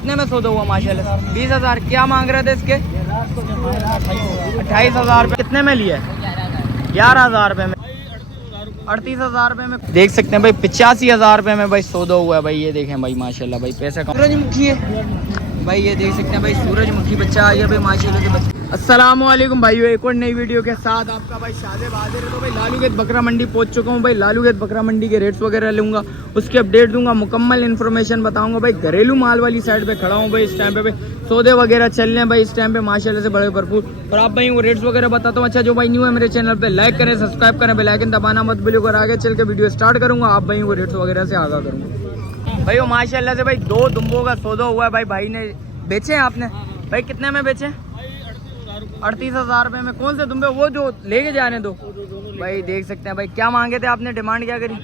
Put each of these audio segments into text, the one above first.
कितने में सौदा हुआ माशाल्लाह? 20,000। क्या मांग रहे थे इसके? 28,000 रुपये। कितने में लिया? 11,000 रुपये में। 38,000 रुपये में देख सकते हैं भाई। 85,000 रुपये में भाई सौदा हुआ है भाई। ये देखें भाई माशाल्लाह भाई पैसा कम। सूरजमुखी है भाई, ये देख सकते हैं भाई सूरजमुखी बच्चा आ गया भाई माशाल्लाह से बच्चा। अस्सलाम वालेकुम भाइयों, एक और नई वीडियो के साथ आपका भाई शादेब हाजिर है। तो भाई लालूगेट बकरा मंडी पहुंच चुका हूं भाई। लालूगेट बकरा मंडी के रेट्स वगैरह लूँगा, उसकी अपडेट दूंगा, मुकम्मल इन्फॉर्मेशन बताऊंगा भाई। घरेलू माल वाली साइड पे खड़ा हूँ भाई इस टाइम पे भाई। सौदे वगैरह चल रहे हैं भाई इस टाइम पे माशाल्लाह से बड़े भरपूर। और आप भाई वो रेट्स वगैरह बताता हूँ। अच्छा जो भाई न्यू है मेरे चैनल पे लाइक करें, सब्सक्राइब करें, बेल आइकन दबाना मत भूलिए। और आगे चल के वीडियो स्टार्ट करूँगा, आप भाई वो रेट्स वगैरह से आगाह करूँगा भाई। वो माशाल्लाह से भाई 2 दुम्बों का सौदा हुआ है भाई। भाई ने बेचे हैं आपने भाई? कितने में बेचे? 38,000 रुपये में। कौन से दुम्बे? वो जो लेके जा रहे हैं दो भाई। देख सकते हैं भाई। क्या मांगे थे आपने? डिमांड क्या करी?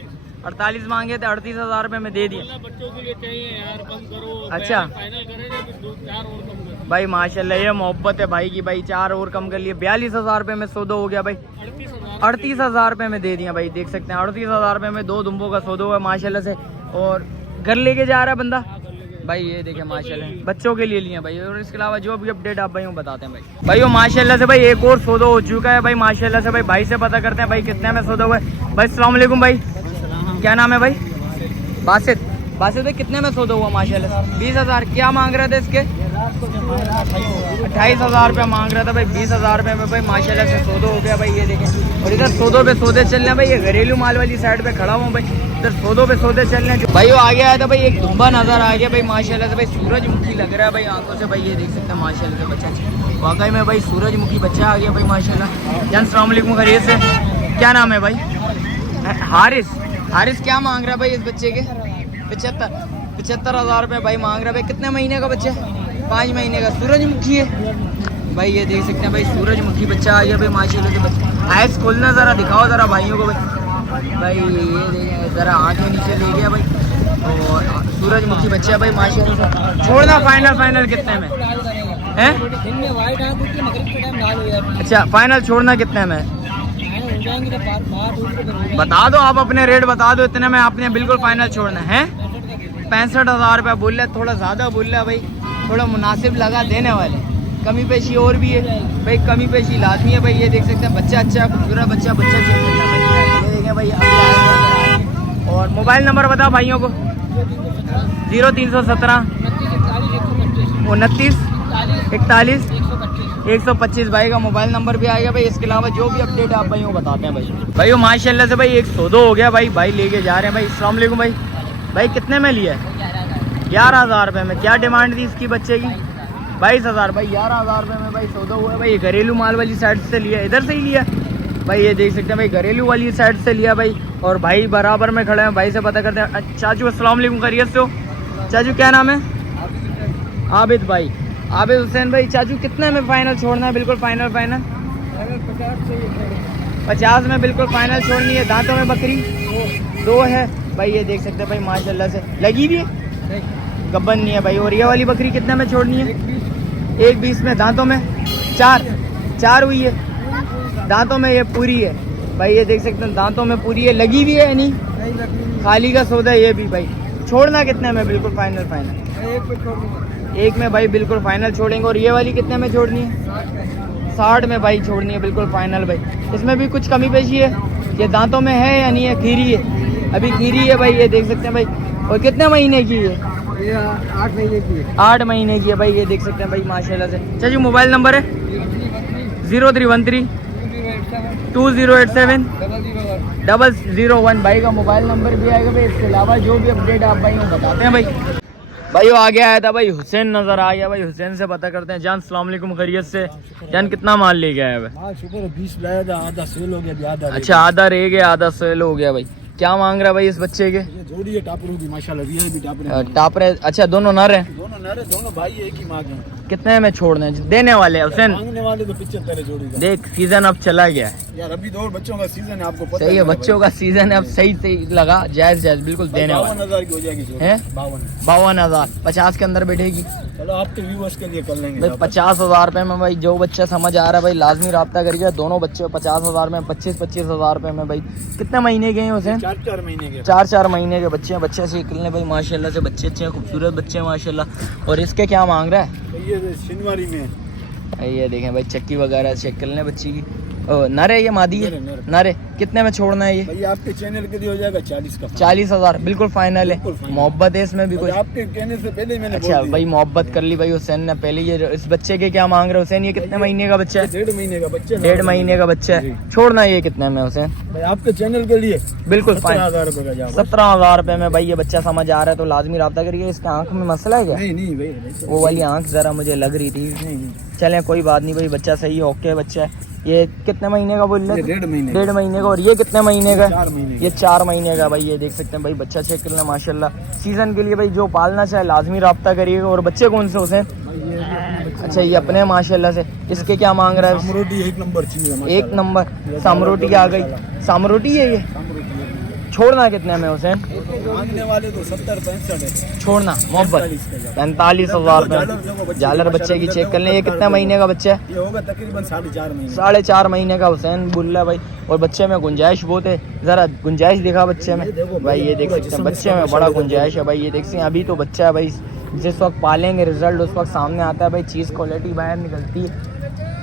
48 मांगे थे, 38,000 रुपये में दे दिए। बच्चों के लिए चाहिए यार, कम करो। अच्छा फाइनल करेंगे, 4 और कम करो भाई माशाल्लाह, ये मोहब्बत है भाई की भाई। 4 और कम कर लिए। 42,000 रुपये में सौदा हो गया भाई। 38,000 रुपये में दे दिया भाई। देख सकते हैं 38,000 रुपये में 2 दुम्बों का सौदा हुआ माशाल्लाह से। और घर लेके जा रहा है बंदा भाई। ये देखें माशाल्लाह बच्चों के लिए लिए भाई। और इसके अलावा जो भी अपडेट आप भाई वो बताते हैं भाई। भाई वो माशाल्लाह से भाई एक और सौदा हो चुका है भाई माशाल्लाह से भाई। भाई से पता करते हैं भाई कितने में सौदा हुआ है भाई। अस्सलाम वालेकुम भाई, क्या नाम है भाई? बासित। बासित भाई कितने में सौदा हुआ माशाल्लाह? 20,000। क्या मांग रहे थे इसके? 28,000 रुपये मांग रहा था भाई। 20,000 रुपये में भाई माशाल्लाह से सौदा हो गया भाई। ये देखें। और इधर सौदों पे सौदे चल रहे हैं भाई। ये घरेलू माल वाली साइड पे खड़ा हूँ भाई। इधर सौदों पे सौदे चल रहे हैं भाई। वो आगे आया था भाई, एक दुम्बा नजर आ गया भाई माशाल्लाह से भाई। सूरजमुखी लग रहा है भाई आंखों से भाई। ये देख सकते हैं माशाल्लाह से बच्चा वाकई में भाई सूरजमुखी बच्चा आ गया भाई माशाल्लाह। जान अस्सलाम वालेकुम, खैरियत से? क्या नाम है भाई? हारिस। हारिस क्या मांग रहा है भाई इस बच्चे के? 75,000 रुपये भाई मांग रहा है भाई। कितने महीने का बच्चा? 5 महीने का। सूरजमुखी है भाई। ये देख सकते हैं भाई सूरजमुखी बच्चा आ गया भाई माशाल्लाह से बच्चा। आइस खोलना ज़रा, दिखाओ ज़रा भाइयों को भाई। भाई ये देखें ज़रा आँखें नीचे ले गया भाई। और सूरजमुखी बच्चा भाई माशाल्लाह से। छोड़ना फाइनल कितने में है? अच्छा फाइनल छोड़ना कितने में? बता दो आप, अपने रेट बता दो। इतने में आपने बिल्कुल फाइनल छोड़ना है? 65,000 रुपये बोल रहे, थोड़ा ज़्यादा बोल रहा भाई। थोड़ा मुनासिब लगा देने वाले। कमी पेशी और भी है भाई, कमी पेशी लाजमी है भाई। ये देख सकते हैं बच्चा अच्छा खूबसूरत बच्चा चेक करना भाई। ये देखें भाई अभी। और मोबाइल नंबर बताओ भाइयों को। 0317 29 41 125 भाई का मोबाइल नंबर भी आएगा भाई। इसके अलावा जो भी अपडेट आप भाई वो बताते हैं भाई। भाई वो माशाल्लाह से भाई एक सौदा हो गया भाई। भाई लेके जा रहे हैं भाई। अस्सलाम वालेकुम भाई। भाई कितने में लिया है? 11,000 रुपये में। क्या डिमांड थी इसकी बच्चे की? 22,000 भाई। 11,000 रुपये में भाई सौदा हुआ है भाई। घरेलू माल वाली साइड से लिया, इधर से ही लिया भाई। ये देख सकते हैं भाई घरेलू वाली साइड से लिया भाई। और भाई बराबर में खड़े हैं। भाई से पता करते हैं। चाचू अस्सलाम वालेकुम, खैरियत से हो? चाचू क्या नाम है? आबिद भाई। आबिद हुसैन भाई। चाचू कितने में फाइनल छोड़ना है? बिल्कुल फाइनल 50 में बिल्कुल फाइनल छोड़नी है। दांतों में बकरी 2 है भाई। ये देख सकते हैं भाई माशाल्लाह से। लगी भी है, गब्बन नहीं है भाई। और ये वाली बकरी कितने में छोड़नी है? 1,20 में। दांतों में 4 हुई है। दांतों में ये पूरी है भाई। ये देख सकते हैं दांतों में पूरी है। लगी भी है नहीं, खाली का सौदा ये भी भाई। छोड़ना कितने में? बिल्कुल फाइनल 1 में भाई बिल्कुल फाइनल छोड़ेंगे। और ये वाली कितने में छोड़नी है? 60 में भाई छोड़नी है बिल्कुल फाइनल भाई। इसमें भी कुछ कमी पेशी है? ये दांतों में है या नहीं है? खीरी है, अभी खीरी है भाई। ये देख सकते हैं भाई। और कितने महीने की है? 8 महीने की है। 8 महीने की है भाई। ये देख सकते हैं भाई माशाल्लाह से। अच्छा जी मोबाइल नंबर है 0313 2087 001 भाई का मोबाइल नंबर भी आएगा भाई। इसके अलावा जो भी अपडेट आप भाई वो बताते हैं भाई। भाई वो आगे आया था भाई हुसैन नजर आ गया भाई। हुसैन से पता करते हैं। जान अस्सलाम वालेकुम, खैरियत से? जान कितना माल ले गया है भाई? 20 लाया था, आधा सेल हो गया। अच्छा आधा रह गया, आधा सेल हो गया भाई। क्या मांग रहा है भाई इस बच्चे के? ये जोड़ी है टापरों की माशाल्लाह। भी टापरे। टापरे अच्छा दोनों नर हैं? दोनों नर है, दोनों भाई एक ही मांग है। कितने में छोड़ने देने वाले हैं हुसैन? मांगने वाले तो 75 जोड़ी का। देख सीजन अब चला गया है यार अभी तो और बच्चों का सीजन है, आपको पता सही है, बच्चों का सीजन है अब, सही सही लगा, जायज जायज बिल्कुल देने वाले 52,000 की हो जाएगी जोड़ी। हैं? 52। 52,000 50 के अंदर बैठेगी चलो आपके व्यूअर्स के लिए कर लेंगे भाई। 50,000 रुपए में भाई जो बच्चा समझ आ रहा है भाई लाजमी रब्ता करिए। दोनों बच्चे 50,000 में 25,000 रुपए में भाई। कितने महीने के हैं हुसैन? 4 महीने के। 4 महीने के बच्चे हैं। बच्चे से निकलने भाई माशाल्लाह से बच्चे अच्छे हैं, खूबसूरत बच्चे हैं माशाल्लाह। और इसके क्या मांग रहा है? तो ये शनिवारी में ये देखें भाई चक्की वगैरह चेक कर लें बच्ची की। नरे ये मादी है? नरे। नरे। कितने में छोड़ना है ये? भाई आपके चैनल के लिए हो जाएगा 40 का। 40,000 बिल्कुल फाइनल है। बिल्कुल final। मोहब्बत है इसमें भी कुछ? आपके कहने से पहले ही मैंने अच्छा भाई मोहब्बत कर ली भाई हुसैन ने पहले। ये इस बच्चे के क्या मांग रहे हुसैन? ये कितने महीने का बच्चा है? 1.5 महीने का बच्चा। 1.5 महीने का बच्चा है। छोड़ना ये कितने में हुसैन? भाई आपके चैनल के लिए बिल्कुल फाइन 17,000 रुपए का जाओ। 17,000 रुपए में भाई ये बच्चा समझ आ रहा है तो लाजमी रब्ता करिए। इसके आंख में मसला है क्या? नहीं भाई वो वाली आंख जरा मुझे लग रही थी। नहीं। चलें कोई बात नहीं भाई, बच्चा सही है, ओके बच्चा है। ये कितने महीने का बोल रहे? 1.5 महीने। 1.5 महीने का। और ये कितने महीने का? 4 महीने। ये 4 महीने का भाई। ये देख सकते हैं भाई बच्चा चेक कर लें माशाल्लाह। सीजन के लिए भाई जो पालना चाहे लाजमी रब्ता करिएगा। और बच्चे कौन से हुसैन? अच्छा ये अपने माशाल्लाह से। इसके क्या मांग रहा है? सामरोटी 1 नंबर चीज है। 1 नंबर सामरोटी आ गई। सामरोटी है ये। छोड़ना कितने में हुसैन? मांगने वाले तो 70-65 है। छोड़ना मोहब्बत 45,000 रुपए। झालर बच्चे की चेक कर लें। ये कितने महीने का बच्चा है? ये होगा तकरीबन 4.5 महीने। 4.5 महीने का हुसैन बुल्ला भाई। और बच्चे में गुंजाइश बहुत है, जरा गुंजाइश दिखा बच्चे में भाई। ये देख सकते हैं बच्चे में बड़ा गुंजाइश है भाई। ये देख सकते हैं अभी तो बच्चा है भाई, जिस वक्त पालेंगे रिजल्ट उस वक्त सामने आता है भाई। चीज़ क्वालिटी बाहर निकलती है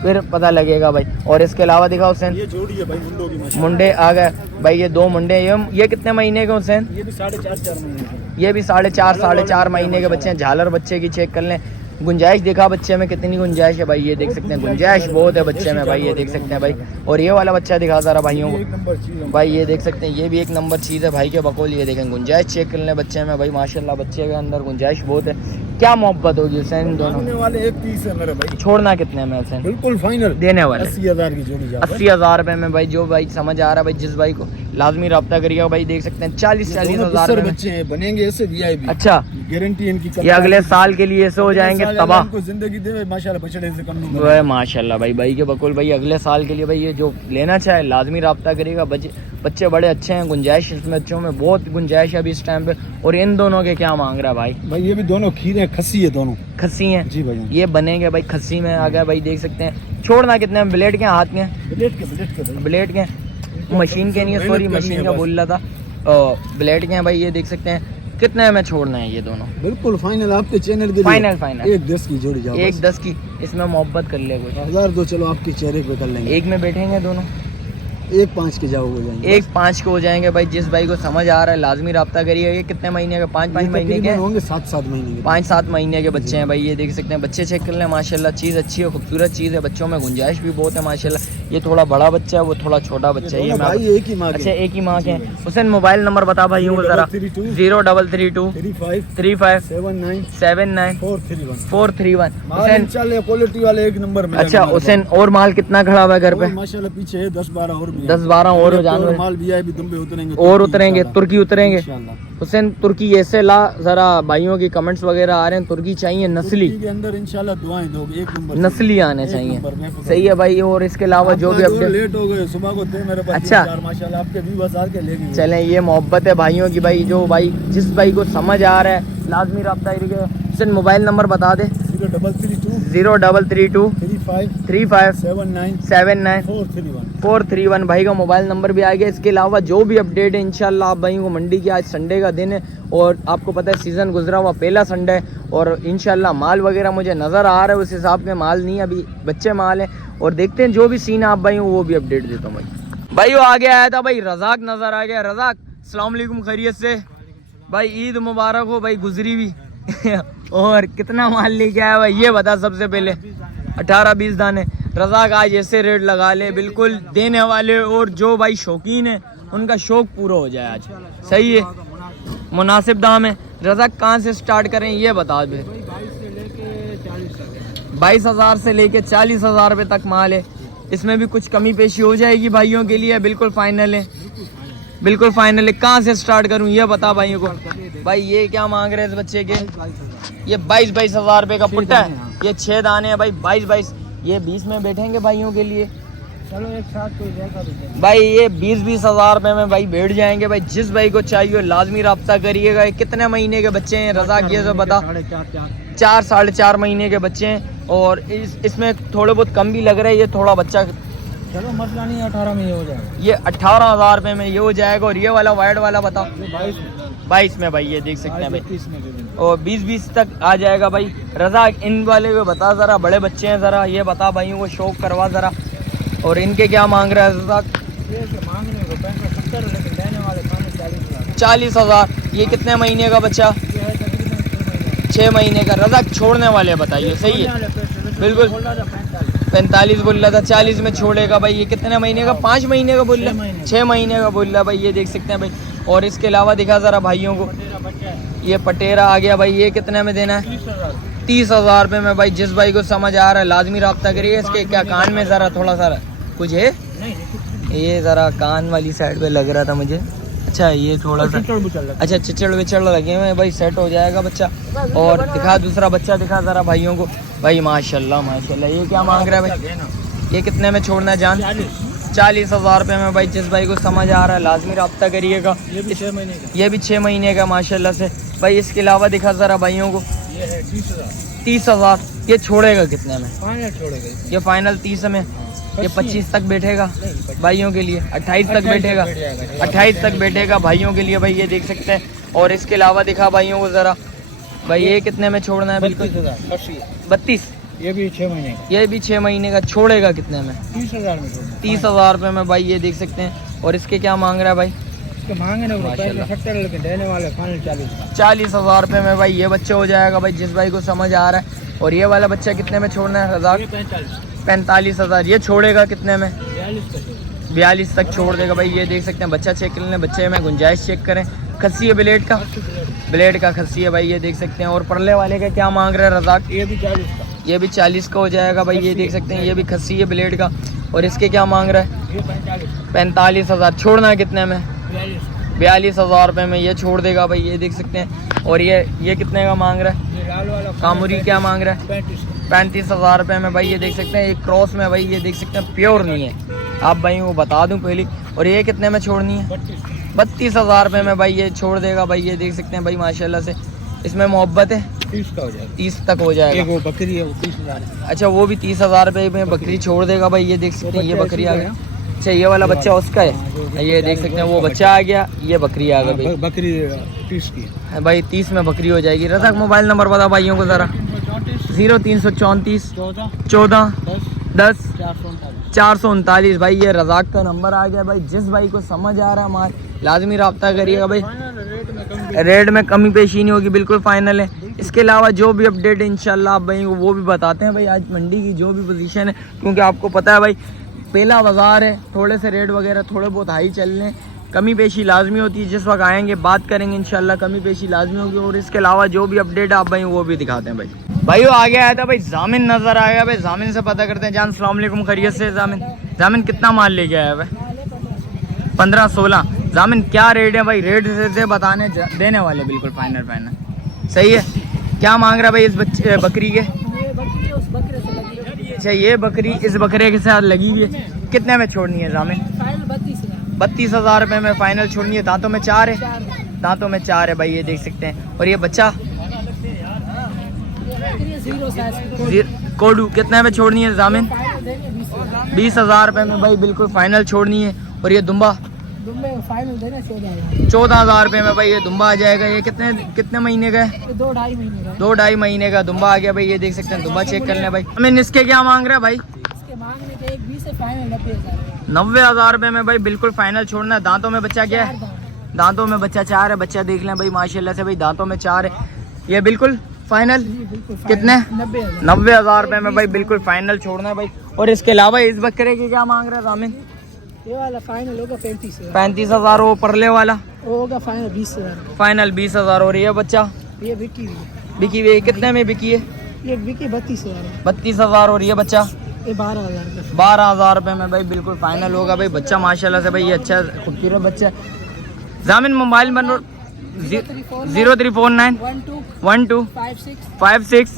फिर पता लगेगा भाई। और इसके अलावा दिखा हुसैन ये जोड़ी है भाई मुंडों की माशाल्लाह। मुंडे आ गए भाई। ये 2 मुंडे। ये कितने महीने के हुसैन? ये भी 4.5 महीने के। ये भी 4.5 महीने के बच्चे हैं। झालर बच्चे की चेक कर लें। गुंजाइश दिखा बच्चे में कितनी गुंजाइश है भाई। ये देख सकते हैं गुंजाइश बहुत है बच्चे में भाई। ये देख सकते हैं भाई। और ये वाला बच्चा दिखा जरा भाइयों एक को नंबर चीज है भाई। ये देख सकते हैं ये भी 1 नंबर चीज़ है भाई के बकौल। ये देखें गुंजाइश चेक कर लें बच्चे में भाई माशाल्लाह। बच्चे के अंदर गुंजाइश बहुत है। क्या मोहब्बत होगी हुसैन इन दोनों? मांगने वाले 1 पीस है मेरे भाई। छोड़ना कितने में हुसैन? बिल्कुल फाइनल देने वाले 80,000 की जोड़ी जाओ। 80,000 रुपए में भाई। जो भाई समझ आ रहा है भाई जिस भाई को लाजमी रब्ता करिएगा भाई। देख सकते हैं 40,000 रुपए में बच्चे हैं, बनेंगे ऐसे VIP। अच्छा गारंटी इनकी। ये अगले साल के लिए ऐसे हो जाएंगे तबाह। इनको जिंदगी दे माशाल्लाह, बछड़े से कम नहीं वो है माशाल्लाह भाई। भाई के बकुल भाई अगले साल के लिए भाई ये जो लेना चाहे लाजमी रब्ता करिएगा। बच्चे बड़े अच्छे हैं, गुंजाइश इसमें बच्चों में बहुत गुंजाइश है अभी इस टाइम पे। और इन दोनों के क्या मांग रहा है भाई? भाई ये भी दोनों खीरे हैं, खस्सी है दोनों। खस्सी हैं जी भाई। ये बनेंगे भाई खस्सी में आ गया भाई। देख सकते हैं। छोड़ना कितने में? ब्लेड के हाथ में? ब्लेड के भाई। ब्लेड के मशीन के नहीं है, सॉरी मशीन का बोल रहा था। ब्लेड के हैं भाई। ये देख सकते हैं कितने में छोड़ना है ये दोनों? बिल्कुल फाइनल आपके चैनल के लिए। फाइनल 1.10 की जोड़ी जाओ। 1.10 की। इसमें मोहब्बत कर ले कुछ 1000 दो, चलो आपके चेहरे पे कर लेंगे। 1 में बैठेंगे दोनों। 1.5 के जाओ हो जाएंगे। 1.5 के हो जाएंगे भाई। जिस भाई को समझ आ रहा है लाजमी रब्ता करिए। ये कितने महीने का? 5 महीने के होंगे। 7 महीने के। 5-7 महीने के बच्चे हैं भाई। ये देख सकते हैं बच्चे चेक कर लें माशाल्लाह। चीज़ अच्छी है, खूबसूरत चीज़ है। बच्चों में गुंजाइश भी बहुत है माशाल्लाह। ये थोड़ा बड़ा बच्चा है, वो थोड़ा छोटा बच्चा है। ये भाई एक ही माँ के। अच्छा एक ही माँ के। हुसैन मोबाइल नंबर बता भाइयों को जरा। 0332 35 79 431। हुसैन क्वालिटी वाले 1 नंबर में। अच्छा हुसैन और माल कितना खड़ा हुआ है घर पे? माशाल्लाह पीछे है 10-12 और भी। 10-12 और जानवर माल भी है, भी तुम पे उतरेंगे और उतरेंगे। तुर्की उतरेंगे इंशाल्लाह। हुसैन। तुर्की ऐसे ला जरा। भाइयों की कमेंट्स वगैरह आ रहे हैं तुर्की चाहिए नस्ली के अंदर इंशाल्लाह दुआएं दोगे। 1 नंबर नस्ली आने चाहिए। नंबर। सही है भाई। और इसके अलावा जो भी अपडेट लेट हो गए सुबह को थे मेरे पास। अच्छा। माशाल्लाह आपके व्यूअर्स आके ले गए। चलें ये मोहब्बत है भाइयों की भाई। जो भाई जिस भाई को समझ आ रहा है लाजमी रब्ता करिएगा। हुसैन मोबाइल नंबर बता दे। 0332 35 79 431। भाई का मोबाइल नंबर भी आ गया। इसके अलावा जो भी अपडेट है इंशाल्लाह आप भाई को मंडी की। आज संडे का दिन है और आपको पता है सीज़न गुजरा हुआ पहला संडे है। और इंशाल्लाह माल वगैरह मुझे नज़र आ रहा है उस हिसाब के माल नहीं अभी बच्चे माल हैं। और देखते हैं जो भी सीन आप भाई वो भी अपडेट देता हूँ भाई। वो आगे आया था भाई रज़ाक नज़र आ गया। रज़ाक अस्सलाम वालेकुम, खैरियत से भाई? ईद मुबारक हो भाई गुजरी भी। और कितना माल लेके आया भाई ये बता सबसे पहले? 18-20 दाने। रज़ाक आज ऐसे रेट लगा ले बिल्कुल देने वाले और जो भाई शौकीन है उनका शौक पूरा हो जाए आज। सही है, मुनासिब दाम है। रज़ाक कहाँ से स्टार्ट करें ये बता दे। 22,000 से लेके 40,000 रुपये तक माल है। इसमें भी कुछ कमी पेशी हो जाएगी भाइयों के लिए। बिल्कुल फाइनल है, बिल्कुल फाइनल है। कहाँ से स्टार्ट करूँ ये बता भाइयों को। भाई ये क्या मांग रहे हैं इस बच्चे के? ये 22-22 हजार रुपए का पुट्टा है। हाँ। ये 6 दाने हैं भाई, 22-22। ये 20 में बैठेंगे भाइयों के लिए। चलो एक साथ कोई जाएगा भाई ये 20-20 हजार रुपए में भाई बैठ जाएंगे भाई। जिस भाई को चाहिए लाजमी रब्ता करिएगा। कितने महीने के बच्चे हैं रज़ाक, ये तो बता। 4-4.5 महीने के बच्चे हैं और इसमें थोड़े बहुत कम भी लग रहे हैं। ये थोड़ा बच्चा, चलो मसला नहीं, 18 में ये हो जाएगा। ये 18 हजार रुपए में ये हो जाएगा। और ये वाला वाइट वाला बताओ। 22 में भाई, ये देख सकते हैं भाई। 30 में और 20-20 तक आ जाएगा भाई। रज़ाक इन वाले को बता जरा, बड़े बच्चे हैं जरा ये बता भाइयों को, शौक करवा जरा। और इनके क्या मांग रहा है रज़ाक? मांगने को 70, लेकिन देने वाले 40 हजार। ये कितने महीने का बच्चा? 6 महीने का। रज़ाक छोड़ने वाले बताइए, सही है बिल्कुल। 45 बोल रहा था, 40 में छोड़ेगा भाई। ये कितने महीने का? 5 महीने का बोल रहा है, 6 महीने का बोल रहा है भाई। ये देख सकते हैं भाई। और इसके अलावा दिखा जरा भाइयों को, ये पटेरा आ गया भाई। ये कितने में देना है? 30 हजार रुपये में भाई। जिस भाई को समझ आ रहा है लाजमी रब्ता करिए। इसके क्या कान में ज़रा थोड़ा सा कुछ है, ये ज़रा कान वाली साइड पे लग रहा था मुझे। अच्छा ये थोड़ा सा, अच्छा चिचड़ विचड़ लगे हुए हैं भाई। सेट हो जाएगा बच्चा। और दिखा दूसरा बच्चा, दिखा ज़रा भाइयों को भाई। माशाल्लाह माशाल्लाह। ये क्या मांग रहा है भाई? ये कितने में छोड़ना है जान? 40 हजार रुपये में भाई। जिस भाई को समझ आ रहा है लाजमी रब्ता करिएगा। ये भी 6 महीने का। ये भी 6 महीने का माशाल्लाह से भाई। इसके अलावा दिखा ज़रा भाइयों को, ये है 30 हजार। ये छोड़ेगा कितने में? फाइनल छोड़ेगा। ये फाइनल 30 में। ये 25 तक बैठेगा भाइयों के लिए। 28 तक बैठेगा, 28 तक बैठेगा भाइयों के लिए भाई। ये देख सकते हैं। और इसके अलावा दिखा भाइयों को ज़रा भाई। ये कितने में छोड़ना है? बिल्कुल 32। ये भी 6 महीने का। ये भी 6 महीने का। छोड़ेगा कितने में? 30 हजार में छोड़ना। 30 हजार रुपये में भाई। ये देख सकते हैं। और इसके क्या मांग रहा है भाई? इसके मांगे ना 70, लेकिन देने वाले फाइनल 40। 40 हजार रुपये में भाई ये बच्चा हो जाएगा भाई, जिस भाई को समझ आ रहा है। और ये वाला बच्चा कितने में छोड़ना है रज़ाक? 45 हजार। ये छोड़ेगा कितने में? 42 तक छोड़ देगा भाई। ये देख सकते हैं। बच्चा चेक कर लें, बच्चे में गुंजाइश चेक करें। खस्सी है ब्लेड का, ब्लेड का खस्सी है भाई। ये देख सकते हैं। और परले वाले का क्या मांग रहा है रज़ाक? ये भी 40 का। ये भी 40 का हो जाएगा भाई। ये देख सकते हैं। ये भी खस्सी है ब्लेड का। और इसके क्या मांग रहा है? ये 45 हजार। छोड़ना है कितने में? 42 हजार रुपये में ये छोड़ देगा भाई। ये देख सकते हैं। और ये कितने का मांग रहा है? ये लाल वाला कामुरी क्या मांग रहा है? 35 हजार रुपये में भाई। ये देख सकते हैं। एक क्रॉस में भाई। ये देख सकते हैं प्योर नहीं है, आप भाई को बता दूं पहले। और ये कितने में छोड़नी है? 32 हजार रुपये में भाई। ये छोड़ देगा भाई। ये देख सकते हैं भाई माशाल्लाह से। इसमें मोहब्बत है। 30 का हो जाएगा। 30 तक हो जाएगा। एक वो बकरी है, वो 30 हजार। अच्छा वो भी 30 हजार रुपये में बकरी छोड़ देगा भाई। ये देख सकते हैं। ये बकरी आ गया। अच्छा ये वाला बच्चा उसका है। ये देख सकते हैं। वो बच्चा आ गया, ये बकरी आ गई भाई। बकरी 30 की भाई 30 में बकरी हो जाएगी। रज़ाक मोबाइल नंबर बता भाइयों को ज़रा। 0334 14 10 439 भाई। ये रज़ाक का नंबर आ गया भाई। जिस भाई को समझ आ रहा है माल लाजमी रब्ता करिएगा भाई। रेट में कमी पेशी नहीं होगी, बिल्कुल फाइनल है। इसके अलावा जो भी अपडेट है इंशाल्लाह आप भाई को वो भी बताते हैं भाई। आज मंडी की जो भी पोजीशन है, क्योंकि आपको पता है भाई पहला बाज़ार है, थोड़े से रेट वगैरह थोड़े बहुत हाई चल रहे हैं। कमी पेशी लाजमी होती है। जिस वक्त आएंगे बात करेंगे इंशाल्लाह, कमी पेशी लाजमी होगी। और इसके अलावा जो भी अपडेट है आप भाई वो भी दिखाते हैं भाई। भाई वो आगे आया था भाई, जामिन नज़र आया भाई। जामिन से पता करते हैं। जान अस्सलाम वालेकुम, खैरियत से? जामिन कितना माल लेके आया भाई? 15-16। जामिन क्या रेट है भाई? रेट से बताने देने वाले बिल्कुल फाइनल सही है। क्या मांग रहा है भाई इस बकरी के? अच्छा ये बकरी इस बकरे के साथ लगी हुई है। कितने में छोड़नी है जामिन? 32 हजार रुपये में फाइनल छोड़नी है। दांतों में 4 है, दांतों में 4 है भाई। ये देख सकते हैं। और ये बच्चा कोडू कितने में छोड़नी है जामिन? 20 हजार रुपये में भाई बिल्कुल फाइनल छोड़नी है। और ये दुम्बा 14 हजार रुपये में भाई ये दुम्बा आ जाएगा। ये कितने महीने का है? 2-2.5 महीने का दुम्बा आ गया भाई। ये देख सकते हैं। दुम्बा चेक कर लें भाई। हमें इसके क्या मांग रहा है भाई? 90 हजार रुपये में भाई बिल्कुल फाइनल छोड़ना है। दांतों में बच्चा क्या है? दांतों में बच्चा 4 है। बच्चा देख लें भाई माशाल्लाह से भाई, दांतों में 4 है। ये बिल्कुल फाइनल कितने? 90 हजार रुपये में भाई बिल्कुल फाइनल छोड़ना है भाई। और इसके अलावा इस बकरे के क्या मांग रहा है जामिन? ये वाला फाइनल होगा 35 हजार। वो परले वाला वो होगा फाइनल 20 हजार। फाइनल 20 हजार। और ये बच्चा ये बिकी हुई कितने में बिकी है? ये बिकी 32 हजार। 32 हजार। और ये बच्चा ये 12 हजार। 12 हजार रुपये में भाई बिल्कुल फाइनल होगा भाई। बच्चा माशाल्लाह से भाई ये अच्छा खूबसूरत बच्चा है। जामिन मोबाइल 0349 12 56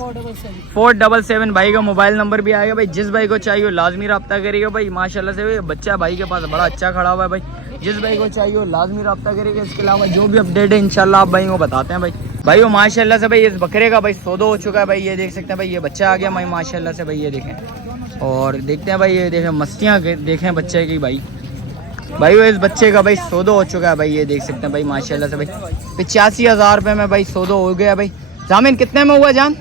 477 भाई का मोबाइल नंबर भी आएगा भाई। जिस भाई को चाहिए लाजमी रब्ता करिएगा भाई। माशाल्लाह से बच्चा भाई के पास बड़ा अच्छा खड़ा हुआ है भाई। जिस भाई को चाहिए लाजमी रब्ता करिएगा। इसके अलावा जो भी अपडेट है इंशाल्लाह आप भाई को बताते हैं भाई वो माशाल्लाह से भाई इस बकरे का भाई सौदा हो चुका है भाई। ये देख सकते हैं भाई ये बच्चा आ गया भाई माशाल्लाह से भाई। ये देखें और देखते हैं भाई ये देखें मस्तियाँ देखें बच्चे की भाई वो इस बच्चे का भाई सौदा हो चुका है भाई। ये देख सकते हैं भाई माशाल्लाह से भाई 85,000 रुपये में भाई सौदा हो गया भाई। जामिन कितने में हुआ जान?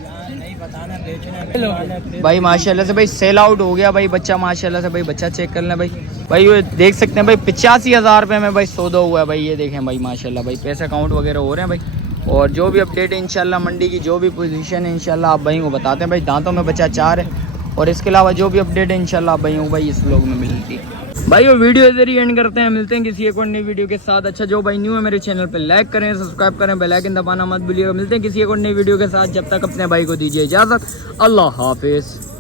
भाई माशाल्लाह से भाई सेल आउट हो गया भाई बच्चा माशाल्लाह से भाई। बच्चा चेक कर लें भाई ये देख सकते हैं भाई 85,000 रुपये में भाई सौदा हुआ है भाई। ये देखें भाई माशाल्लाह भाई पैसे अकाउंट वगैरह हो रहे हैं भाई। और जो भी अपडेट है इंशाल्लाह मंडी की जो भी पोजीशन है इंशाल्लाह आप भाई को बताते हैं भाई। दांतों में बच्चा 4 है। और इसके अलावा जो भी अपडेट है इंशाल्लाह आप भाई को भाई इस व्लॉग में मिलती है भाई। वो वीडियो इधर ही एंड करते हैं। मिलते हैं किसी एक और नई वीडियो के साथ। अच्छा जो भाई न्यू है मेरे चैनल पे लाइक करें सब्सक्राइब करें बेल आइकन दबाना मत भूलिएगा। मिलते हैं किसी एक और नई वीडियो के साथ। जब तक अपने भाई को दीजिए इजाज़त। अल्लाह हाफिज़।